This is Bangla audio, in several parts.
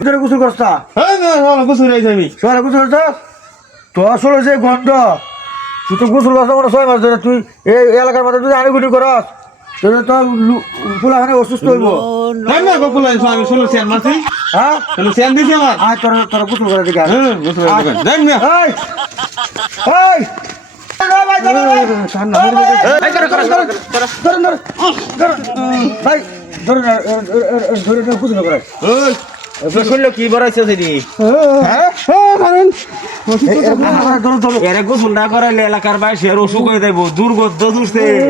তোরা গোসল করছা হয়ে যাবি সোয়ারে গোসল করছা তো আসলে যে গন্ধ তুই তো গোসল করছা মানে ছয় মাস ধরে তুই এই এলাকার মধ্যে যদি আনুগুনি করস তাহলে তো ফুলাখানে অসুস্থ হইব না না গোকুল আমি হ্যাঁ ষোলো চেয়ার দিছি আয় তোরা তোরা গোসল করে দিকে হ্যাঁ গোসল দেখ না এই ভাই কি বড়াইছে হ্যাঁ ধরো এর গোসল না এলাকার বাইরে অসুখ হয়ে যাইব দুর্গন্ধ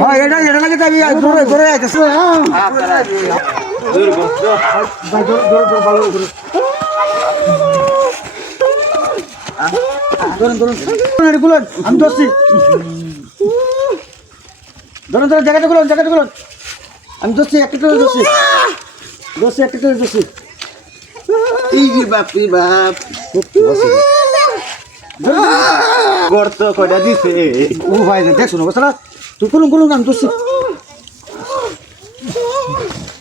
হ্যাঁ এটা এটা লাগে আমি ধরে ভাই ধরে ধরে ধরে ভালো করে ধরুন ধরুন। আমি ধরছি ধরুন ধরুন জায়গাটা গুলো জায়গাটা গুলো আমি ধরছি একটা করে ধরছি। ধরছি একটা করে ধরছি। বাপি বাপ। গর্ত কয়টা দিছে? ও ভাই দেখ শোনো বসলা তুই কুলুম কুলুম আমি ধরছি।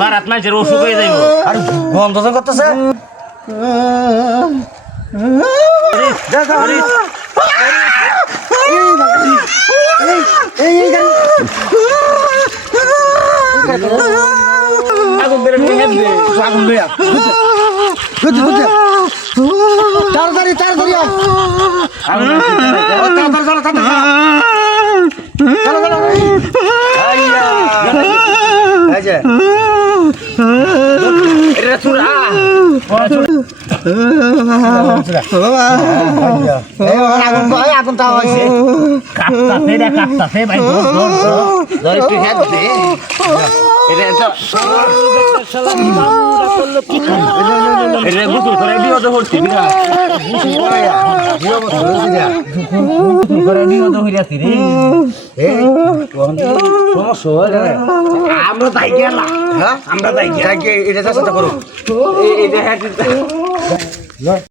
ভাড়াত মানুষের অসুখ হয়ে যাইব। আর গন্ধ করতেছে? তাড়াতাড়ি তাড়াতাড়ি তাড়াতাড়ি এটা চুরা আগুন এই আগুন তাও হয়েছে কাটতাছে এটা কাটতাছে ভাই ধর ধর ধর একটু হেড দে এটা তো এটা গুছু করে দিও তো হচ্ছে বিরা গুছু করে দিও তো হইরাছি রে সমস্যা হয় আমরা তাই গেলা হ্যাঁ? আমরা তাই গিয়ে। এটা চেষ্টা করো। এই এটা হেড